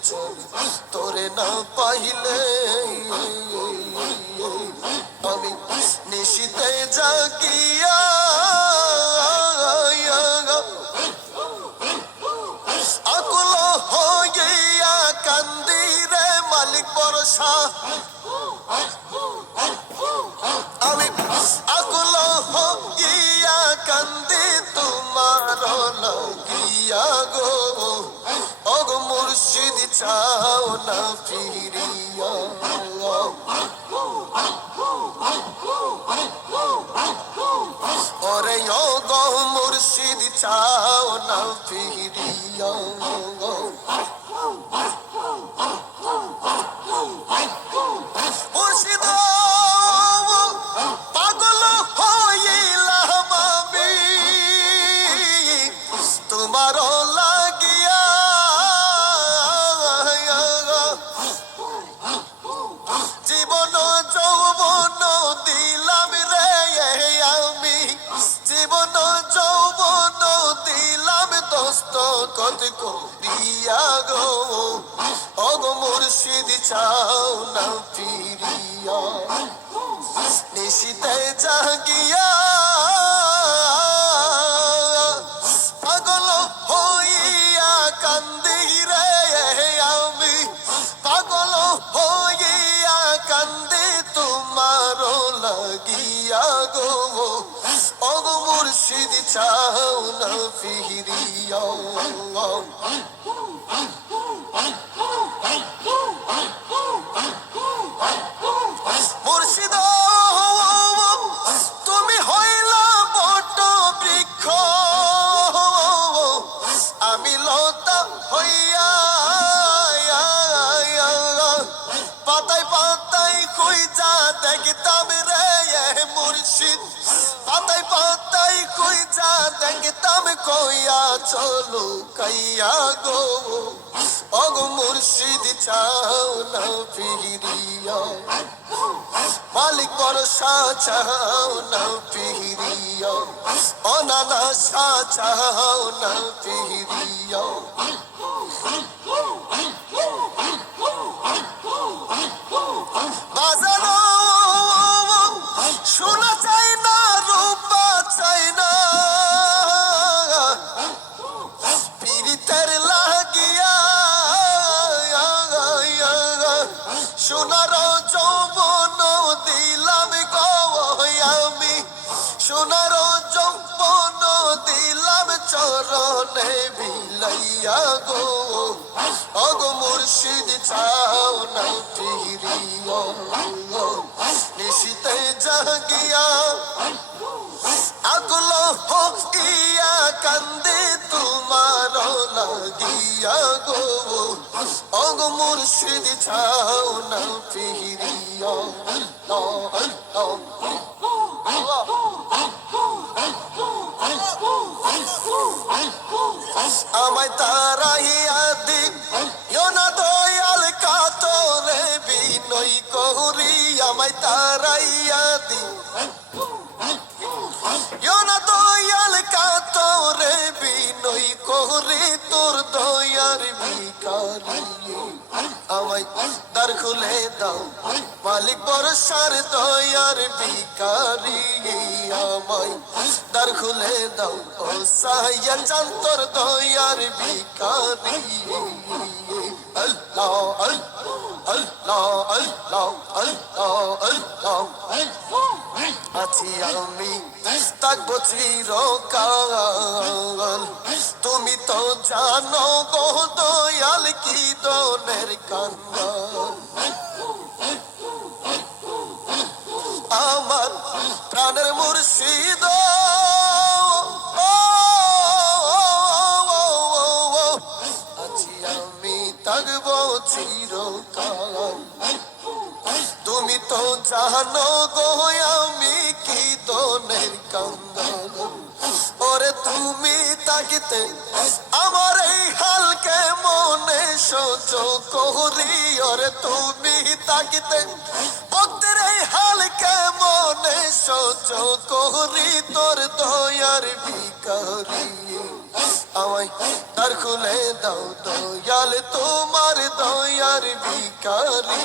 চল তোরে না পাইলে আমি নিশিতে জাগিয়া আকুল হইয়া কান্দি রে মালিক ভরসা আমি আকুল হইয়া কান্দি তোমার লাগিয়া গো ওগো মুর্শিদ চাও না ফিরিয়া ওরে ওগো মুর্শিদ চাও না ফিরিয়া মুর্শিদ পাগল হইলাম আমি তোমার লাগিয়া জীবন যৌবন দিলাম রে আমি জীবন যৌবন দিলাম দস্তখত করিয়া গো ওগো মুর্শিদ চাও না ফিরিয়া নিশিতে জাগিয়া পাগল হইয়া কান্দি রে আমি পাগল হইয়া কান্দি তোমার লাগিয়া গো ওগো মুর্শিদ চাও না ফিরিয়া মুর্শিদ তুমি হইলা বট বৃক্ষ আমি লতা হইয়া পাতায় পাতায় খুঁজা দেখতাম রে মুর্শিদ পাতায় পাতায় খুঁজা দেখতাম কইয়া চলো কাইয়া গো ওগো মুর্শিদ চাও না ফিরিয়া মালিক ভরসা চাও না ফিরিয়া অনানাসা চাও না ফিরিয়া বাজানো শোনা চাই না রূপা চাই না পীড়িতের লাগিয়া সোনার যৌবন দিলাম গো আমি সোনার যৌবন দিলাম চরণে বিলাইয়া গো ওগো মুর্শিদ চাও না ফিরিয়া নিশিতে জাগিয়া আকুল হইয়া কান্দে তোমার লাগিয়া গো ওগো মুর্শিদ চাও না ফিরিয়া আমায় তারাইয়া দিও না দয়াল কাতরে বিনয় করি আমায় তারাইয়া দিও না দয়াল কাতরে বিনয় করি তোর দয়ার ভিখারি আমায় দ্বার খুলে দাও মালিক ভরসার দয়ার ভিখারি আমায় দ্বার খুলে দাও ও সাহায্য চান তোর দয়ার ভিখারি আল্লাহ আল্লাহ আল্লাহ আল্লাহ আল্লাহ আছি আমি থাকবো চিরকাল তুমি তো জানো গো দয়াল কি দনের কান্না আমার প্রাণের মুর্শিদ আছি আমি থাকবো চিরকাল তুমি তো জানো গো আমি কি দনের কান্না ওরে তুমি তাকিতে আমার এই হালকে মনে সহ্য করি ওরে তুমি তাকিতে ভক্তের এই হালকে মনে সহ্য করি তোর দয়ার ভিখারি আমায় তার দ্বার খুলে দাও দয়াল তোমার দয়ার ভিখারি